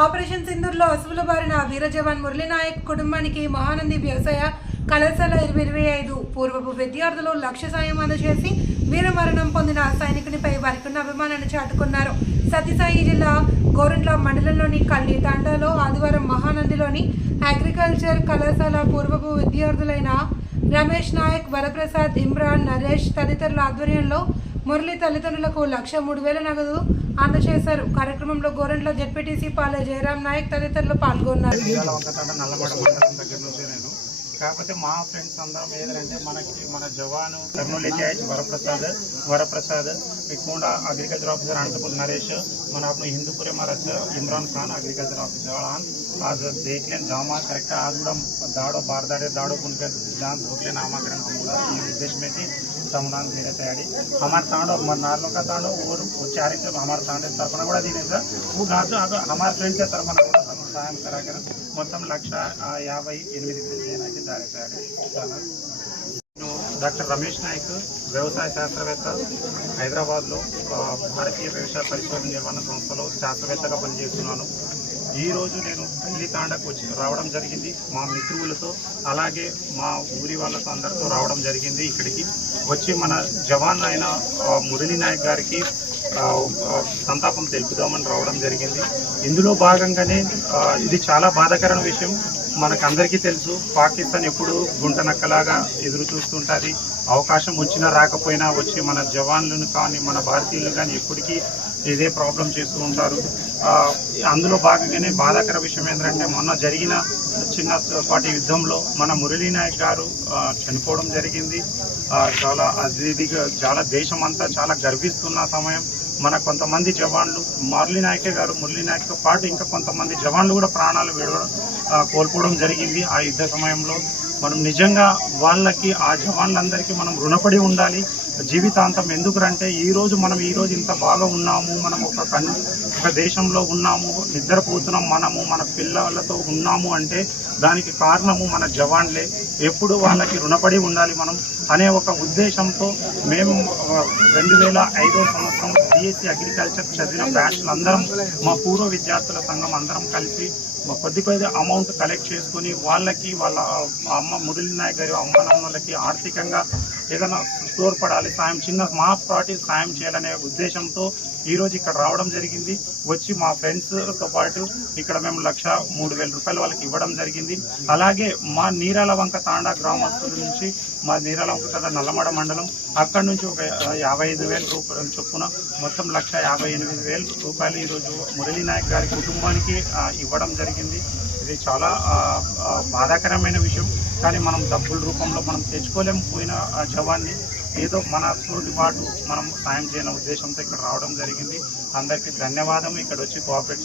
Operation సింధూర్లో అసువుల బారిన వీర జవాన్ మురళీనాయక్ కుటుంబానికి మహానంది వ్యవసాయ కళాశాల ఇరవై ఇరవై ఐదు పూర్వపు విద్యార్థులు లక్ష్య సాయం అందజేసి వీరమరణం పొందిన సైనికునిపై వారికి ఉన్న అభిమానాన్ని చాటుకున్నారు. సత్యసాయి జిల్లా గోరంట్ల మండలంలోని కల్లి తాండాలో ఆదివారం మహానందిలోని అగ్రికల్చర్ కళాశాల పూర్వపు విద్యార్థులైన రమేష్ నాయక్ వరప్రసాద్ ఇమ్రాన్ నరేష్ తదితరుల ఆధ్వర్యంలో మురళి తల్లిదండ్రులకు లక్ష మూడు వేల నగదు అందజేశారు కార్యక్రమంలో గోరంట్ల జెడ్పీటీసీ పాలె జయరాం నాయక్ తదితరులు పాల్గొన్నారు ఇవాళ వంకతాడ నల్లమడ మండలం దగ్గర నుంచి నేను కాకపోతే మా ఫ్రెండ్స్ అందరం ఏదంటే మనకి మన జవాను Kurnool H Varaprasad Varaprasad ఇకుండా agriculture officer Anantapur Naresh मन अपने हिंदूपुर हमारा इमरान खान अग्रिकल्चर ऑफिसर वाला आज देख लें जामा करेक्ट आज కూడా दाड़ो बार दाड़े दाड़ो उनके जान धोख लेना नामाकरण हम కూడా ఈ उद्देश्य में थी समाधान देने तैयारी हमारे తాండో और मरनालों का सांड और चारे से हमारे सांड तरफ కూడా దీనేసా ఊ కాదు हमारे फ्रेंड के तरफ కూడా సహాయం కరాకర మొత్తం లక్ష యాభై ఎనిమిది అయితే దారిపోయాడు డాక్టర్ రమేష్ నాయక్ వ్యవసాయ శాస్త్రవేత్త హైదరాబాద్లో భారతీయ వ్యవసాయ పరిశోధన నిర్వహణ సంస్థలో శాస్త్రవేత్తగా పనిచేస్తున్నాను. ఈ రోజు నేను పెళ్ళి తాండకు వచ్చి రావడం జరిగింది. మా మిత్రులతో అలాగే మా ఊరి వాళ్ళతో అందరితో రావడం జరిగింది ఇక్కడికి. వచ్చి మన జవాన్ అయిన మురళీ నాయక్ గారికి సంతాపం తెలుపుదామని రావడం జరిగింది. ఇందులో భాగంగానే ఇది చాలా బాధాకరమైన విషయం. మనకందరికీ తెలుసు పాకిస్తాన్ ఎప్పుడు గుంట నక్కలాగా ఎదురు చూస్తుంటుంది. అవకాశం వచ్చినా రాకపోయినా వచ్చి మన జవాన్లను కానీ మన భారతీయులు కానీ ఎప్పటికీ ఇదే ప్రాబ్లం చేస్తూ ఉంటారు. అందులో భాగంగానే బాధాకర విషయం ఏంటంటే మొన్న జరిగిన చిన్న పాటి యుద్ధంలో మన మురళీ నాయక్ గారు చనిపోవడం జరిగింది. చాలా అది చాలా దేశం అంతా చాలా గర్విస్తున్న సమయం. మన కొంతమంది జవాన్లు మురళీ నాయకే గారు మురళీ నాయక్తో పాటు ఇంకా కొంతమంది జవాన్లు కూడా ప్రాణాలు విడవ కోల్పోవడం జరిగింది ఆ యుద్ధ సమయంలో. మనం నిజంగా వాళ్ళకి ఆ జవాన్లందరికీ మనం రుణపడి ఉండాలి. జీవితాంతం ఎందుకంటే ఈరోజు మనం ఈ రోజు ఇంత బాగా ఉన్నాము మనం ఒక కన్ను ఒక దేశంలో ఉన్నాము నిద్రపోతున్నాం మనము మన పిల్లలతో ఉన్నాము అంటే దానికి కారణము మన జవాన్లే. ఎప్పుడు వాళ్ళకి రుణపడి ఉండాలి మనం అనే ఒక ఉద్దేశంతో మేము రెండు వేల ఐదో సంవత్సరం బీఎస్సీ అగ్రికల్చర్ చదివిన బ్యాచ్లు అందరం మా పూర్వ విద్యార్థుల సంఘం అందరం కలిసి కొద్ది కొద్ది అమౌంట్ కలెక్ట్ చేసుకుని వాళ్ళకి వాళ్ళ అమ్మ మురళీ నాయక్ గారి అమ్మ నాన్నలకి ఆర్థికంగా ఏదైనా తోడ్పడాలి సాయం చిన్న మా పార్టీ సాయం చేయాలనే ఉద్దేశంతో ఈరోజు ఇక్కడ రావడం జరిగింది. వచ్చి మా ఫ్రెండ్స్తో పాటు ఇక్కడ మేము లక్ష మూడు వేల రూపాయలు వాళ్ళకి ఇవ్వడం జరిగింది. అలాగే మా నీరాల వంక తాండా గ్రామస్తుల నుంచి మా నీరాల వంక తాండా నల్లమడ మండలం అక్కడ నుంచి ఒక యాభై ఐదు వేల రూపాయల చొప్పున మొత్తం లక్ష యాభై ఎనిమిది వేల రూపాయలు ఈరోజు మురళీ నాయక్ గారి కుటుంబానికి ఇవ్వడం జరిగింది. ఇది చాలా బాధాకరమైన విషయం. కానీ మనం డబ్బుల రూపంలో మనం తెచ్చుకోలేము పోయిన జవాన్ని ఏదో మన తోటి పాటు మనం సాయం చేయని ఉద్దేశంతో ఇక్కడ రావడం జరిగింది. అందరికీ ధన్యవాదం ఇక్కడ వచ్చి కోఆపరేట్